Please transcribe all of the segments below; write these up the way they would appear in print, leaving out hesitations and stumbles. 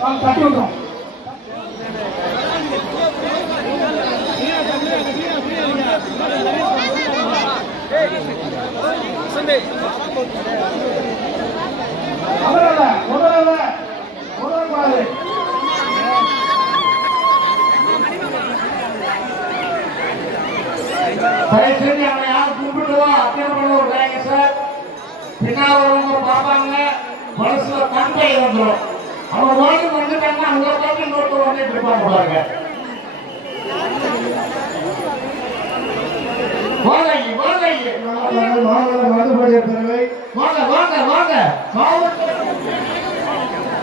தட்டி விடுறோம். தயவுசெய்து அவனை யாரும் கூப்பிட்டுவா அத்தியம் பண்ண விடுறாங்க சார். பின்னால் வரவங்க பார்ப்பாங்க, மனசுல கண்டை வந்துடும். அவங்க வாங்கி வந்துட்டாங்கன்னா அவங்க பார்த்து இன்னொருத்தர் வந்துட்டு இருப்பாங்க பாருங்க.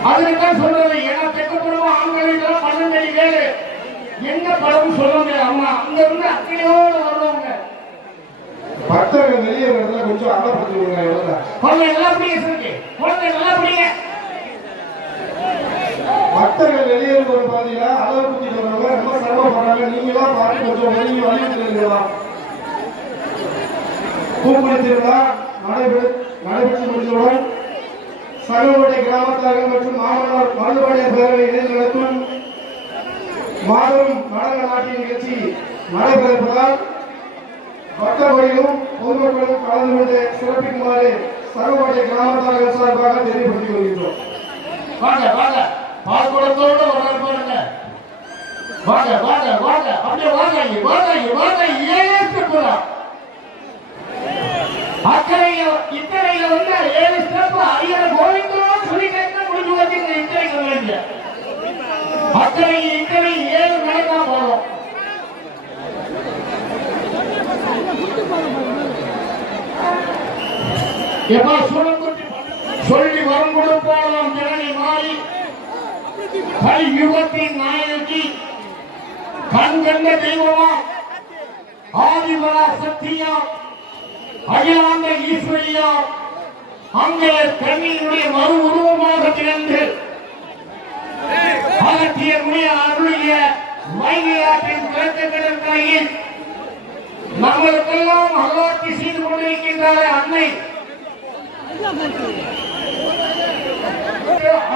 அதுக்குதான் சொல்றது. ஏன்னா தெற்கப்படுவோம் ஆண்களுக்கு 12 பேரு என்ன படம் சொல்ல முடியாது. அவங்க அங்க இருந்து அக்கறையோடு வருவாங்க. பக்தர்கள் வெளியே வரல கொஞ்சம் அகப்படுத்துவாங்க. குழந்தை நல்லா பிடிங்க சொல்லுங்க, குழந்தை நல்லா பிடிங்க. பக்தர்கள் வெளியேறு ஒரு பாதியில அளவு குத்தி சொல்றவங்க ரொம்ப சிரமப்படுறாங்க. நீங்களா பார்த்து கொஞ்சம் வெளியே வலியுறுத்தா. பூக்குடி திருவிழா நடைபெற்று முடிந்தவுடன் சகோதரி கிராமத்தார்கள் மற்றும் மாமன்னார் மருதுபாளைய பேரவை இணைந்து நடத்தும் மாபெரும் நாடக நாட்டிய நிகழ்ச்சி நடைபெறுவதால் பக்தர்களும் பொதுமக்களும் கலந்து கொண்டு சிறப்பிக்குமாறு சகோதரி கிராமத்தார்கள் சார்பாக தெரியப்படுத்திக் கொள்கின்றோம். வாங்க வாங்க, பால்குடத்தோடு வரப்பாருங்க. வாங்க வாங்க வாங்க, அப்படியே வாங்க வாங்க வாங்க. ஏற்றுக்கலாம் அக்கறையில இக்கரையில வந்து 7 ஸ்டெப் ஐயர் கோவிந்தோடு சொல்லி கேட்க முடிஞ்சு வச்சு இக்கரைக்கு வேண்டிய அக்கறை இக்கரை 7 நடந்தா போதும். எப்பா சூழக்குட்டி சொல்லி வரம் கொடுப்பாலும் ஜனனி மாறி கல் யுகத்தின் நாயகி கண் கண்ட தெய்வமா ஆதிபரா சக்தியா அகிலாண்ட ஈஸ்வரியா அங்கே கண்ணினுடைய மறு உருவமாக திறந்து அகத்தியருடைய அருளிய வைகையாற்றின் கிழக்கில் நம்மளுக்கெல்லாம் அல்லாட்சி செய்து கொண்டிருக்கின்றார அன்னை.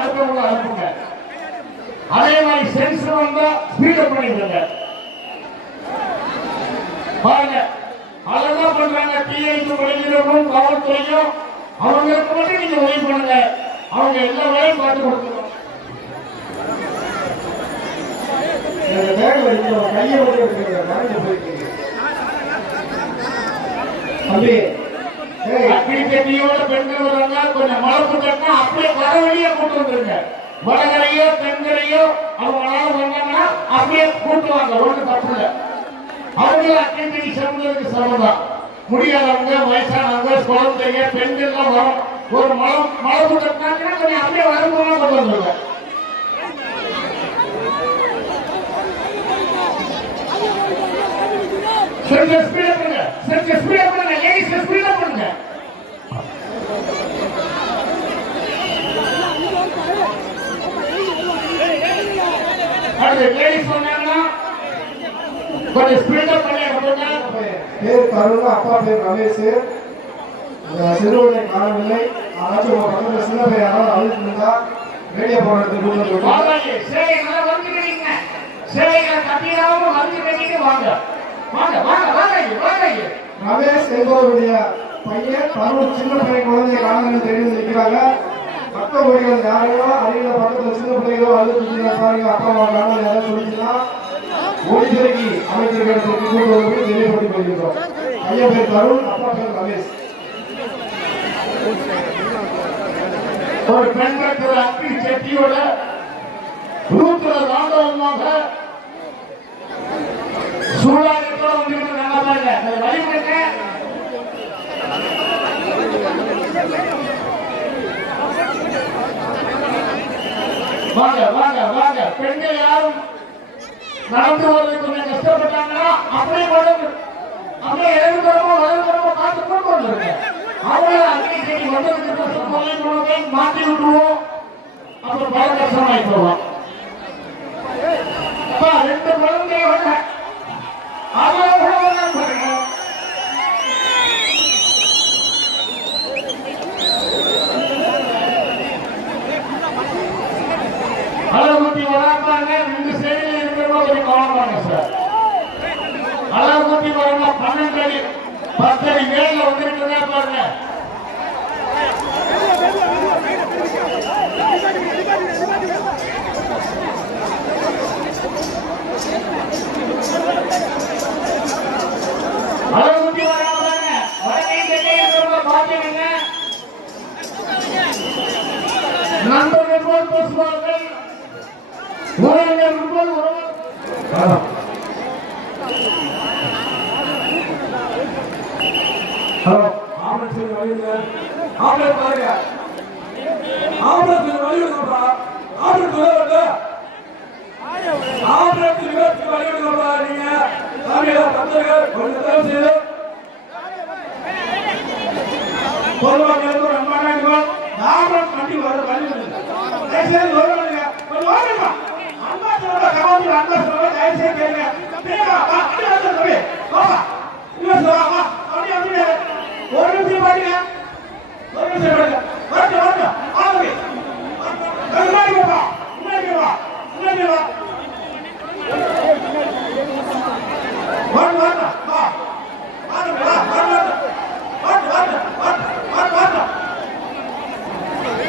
அனுப்புங்க. அதே மாதிரி சென்சர் வந்தா ஸ்பீடப் பண்ணிடுங்க. பாருங்க, அதெல்லாம் பண்றாங்க. டிஐக்கு பணியிடமும் காவல்துறையும் அவங்களுக்கு மட்டும் நீங்க உதவி பண்ணுங்க. அவங்க எல்லா வேலையும் பார்த்து கொடுக்கணும். கையை மறைஞ்சு போயிருக்கீங்க தம்பி. அக்கிரிக்கட்டியோட பெண்கள் வர்றாங்க, கொஞ்சம் மழப்பு கட்டினா அப்படியே வர வழியா கூட்டு வந்துருங்க. வடகரையோ தென்கரையோ அவங்களால வந்தாங்கன்னா அப்படியே கூட்டுவாங்க. ஒண்ணு தப்பு இல்லை. அவங்க அக்கிரிக்கட்டி சமூகத்துக்கு சமந்தான். முடியாதவங்க, வயசானவங்க, குழந்தைங்க, பெண்கள்லாம் வரும். ஒரு மழப்பு கட்டினாங்கன்னா கொஞ்சம் அப்படியே வரும்போது கொண்டு வந்துருங்க. கொஞ்சம் ஸ்பீடா பண்ணுங்க, கொஞ்சம் ஸ்பீடா பண்ணுங்க. லேடிஸ் ஸ்பீடா பண்ணுங்க. அடுத்து லேடிஸ் சொன்னாங்கன்னா கொஞ்சம் ஸ்பீடா பண்ணுங்க. பேர் கருணா, அப்பா பேர் ரமேஷ். சிறுவனை காணவில்லை. ஆனாச்சும் உங்க பக்கத்துல சின்ன பையன் யாராவது அழுது இருந்தா ரேடியோ போடுறதுக்கு ரமேஷ் என்பவருடைய பையன் தருண் சின்ன பையன் குழந்தைய காணலன்னு தெரிந்து நிற்கிறாங்க. மற்ற மொழிகள் யாரெல்லாம் அருகில பக்கத்துல சின்ன பிள்ளைகளோ அழுது பாருங்க, அப்பா அம்மா காணல யாராவது சொல்லிச்சுன்னா ஒளிபெருக்கி அமைச்சிருக்கிறதுக்கு கூட்டு வந்து தெரியப்படுத்திக் கொள்கிறோம். பையன் பேர் தருண், அப்பா பேர் ரமேஷ். ஒரு பெண்கள் அக்கி செட்டியோட ரூத்துல ராண்டவமாக சூழலோட வந்து நல்லா பாருங்க. வழிபடுங்க. வாங்க வாங்க வாங்க. பெண்கள் யாரும் நடந்து வருவது கொஞ்சம் கஷ்டப்பட்டாங்கன்னா அப்படியே அப்படியே எழுதுறமோ வளர்கிறமோ காத்து கொண்டு வந்துருங்க. அவங்கள அன்னைக்கு வந்ததுக்கு மாற்றி விட்டுருவோம். அப்புறம் பல கஷ்டமாய் போவோம். 2 குழந்தையோட அளவுத்தி வராப்பாங்க 2 சைடுல இருக்கிறவங்க கொஞ்சம் கவனமாங்க சார். அளவுத்தி வராங்க 12 அடி 10 அடி மேல வந்துருக்குதா பாருங்க. அளவுத்தி வராப்பாங்க வடக்கை தெற்கை இருக்கிறவங்க பாத்துக்கங்க. நண்பர்கள் போல் பேசுவார்கள், உறவினர்கள் போல் உறவு. ஹலோ ஆம்புலன்ஸ் வழிவிடுங்க. ஆம்புலன்ஸ் பாருங்க. ஆம்புலன்ஸ் வழிவிடுங்கப்பா. ஆம்புலன்ஸ் வழிவிடுங்க. ஆம்புலன்ஸ் வழிவிடுங்கப்பா. நீங்க சாமியார் பக்தர்கள் கொஞ்சம் தயவு செய்து பொதுவாக அன்பான ஆம்புலன்ஸ் வண்டி வழிவிடுங்க. தயவுசெய்து வருவாங்க. கொஞ்சம் வாங்க. அன்பாசனோட கமாண்டில் அன்பாசனோட தயவுசெய்து கேளுங்க. ஒரு நிமிஷம் பாருங்க. ஒரு நிமிஷம் பாருங்க. வரட்டு வரட்டு ஆளுங்க. முன்னாடி வா. முன்னாடி வா. முன்னாடி வா. வரட்டு வரட்டு வா. வரட்டு வா. வரட்டு வரட்டு வரட்டு வரட்டு வரட்டு.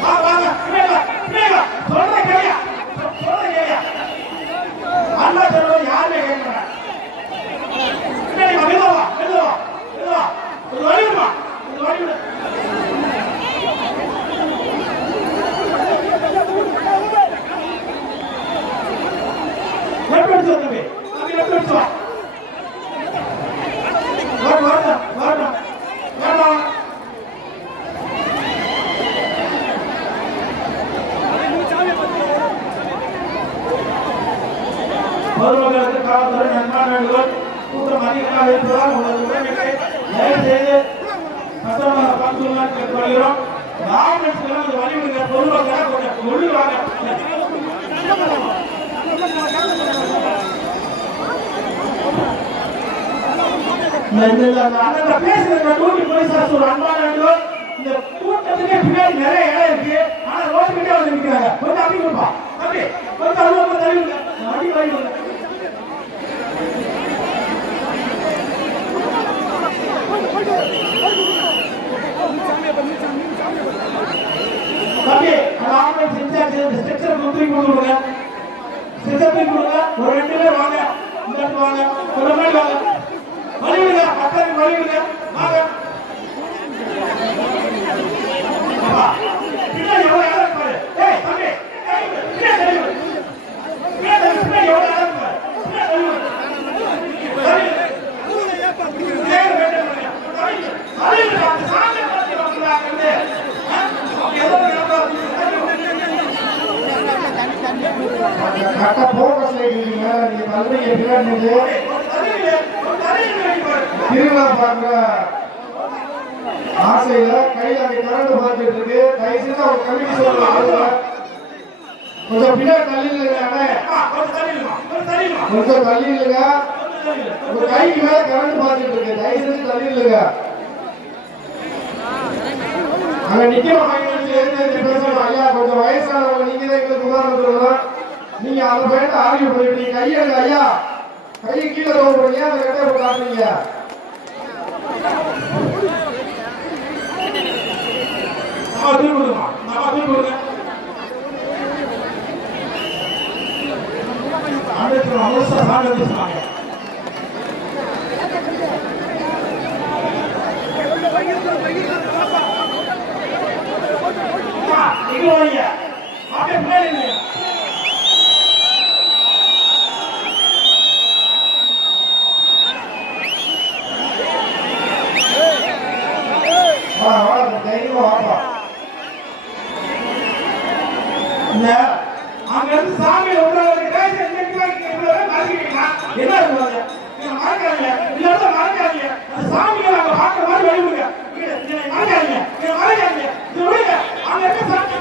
வா வாங்க. பின்னாடி வா. சொல்ற கேளியா. சொல்ற கேளியா. அண்ணா சொல்றது யாருமே கேட்க மாட்டாங்க. பின்னாடி வா. மெதுவா மெதுவா மெதுவா. ஒரு வழி விடுமா. ஒரு வழி விடு. லெஃப்ட் அடிச்சு தம்பி. தம்பி லெஃப்ட் அடிச்சு வா. வரட்டு வரட்டு வரட்டு. வேண்டாம். பொதுமக்களுக்கு காவல்துறை நன்மார்கள் கூட்டம் அதிகமாக இருப்பதால் உங்களது உரிமைகளை தயவு செய்து கஷ்டமாக பார்த்துள்ளார் கேட்டுக்கொள்கிறோம். ஆம்புலன்ஸ்களும் வழிவிடுங்க. பொதுமக்களை கொஞ்சம் உள்ளுவாங்க. அந்த பேசுகிற டூட்டி போலீசார் ஒரு அன்பான வேண்டுகோள். இந்த கூட்டத்துக்கு பின்னாடி நிறைய இடம் இருக்கு. ஆனா ரோடு கிட்டே வந்து நிற்கிறாங்க. கொஞ்சம் அப்படி கொடுப்பா. அப்படி கொஞ்சம் அவ்வளவு தள்ளிவிடுங்க. வண்டி வழிவிடுங்க. தம்பி அந்த ஆம்புலன்ஸ் இன்சார்ஜ் இந்த ஸ்ட்ரக்சரை தூக்கி கொடுங்க. ஸ்ட்ரக்சர் தூக்கி கொடுங்க. ஒரு 2 பேர் வாங்க. இந்த இடத்துல வாங்க. ஒரு மாதிரி வாங்க. வழிவிடுங்க. பக்கத்துக்கு வழிவிடுங்க. வாங்க. பின்னாடி எவ்வளவு இடம் இருக்கு பாரு. ஏய் தம்பி பின்னாடி தள்ளிவிடு. பின்னாடி எவ்வளவு இடம் இருக்கு பாரு. பின்னாடி தள்ளிவிடு. கரெக்டா போக்கஸ் லைட்டிங்க. நீங்க தள்ளுறீங்க பின்னாடி திருவிழா பார்க்குற ஆசையில கையில அந்த கரண்ட் பார்த்துட்டு இருக்கு. தயவுசெய்து அவங்க கமிட்டி சொல்லுவாங்க. கொஞ்சம் பின்னாடி தள்ளிடுங்க. கொஞ்சம் தள்ளிடுங்க. உங்க கைக்கு மேல கரண்ட் பார்த்துட்டு இருக்கு. தயவுசெய்து தள்ளிடுங்க. அங்க நிக்கிற பேசணும். ஐயா கொஞ்சம் வயசானவங்க நீங்க தான் எங்களுக்கு உதாரணம் சொல்லலாம். நீங்க அதை போயிட்டு ஆர்கியூ பண்ணிட்டு கையெழுங்க. ஐயா கையை கீழே போடுறீங்க. அந்த கட்டையை போட்டு ஆடுறீங்க. அங்க இருந்து சாமி என்ன மறக்காதீங்க. இல்ல மறக்காதீங்க. அந்த சாமியை நாங்க பார்க்க மாதிரி வழிவிடுங்க. மறக்காதீங்க. மறக்காதீங்க. அங்க இருக்க சாமி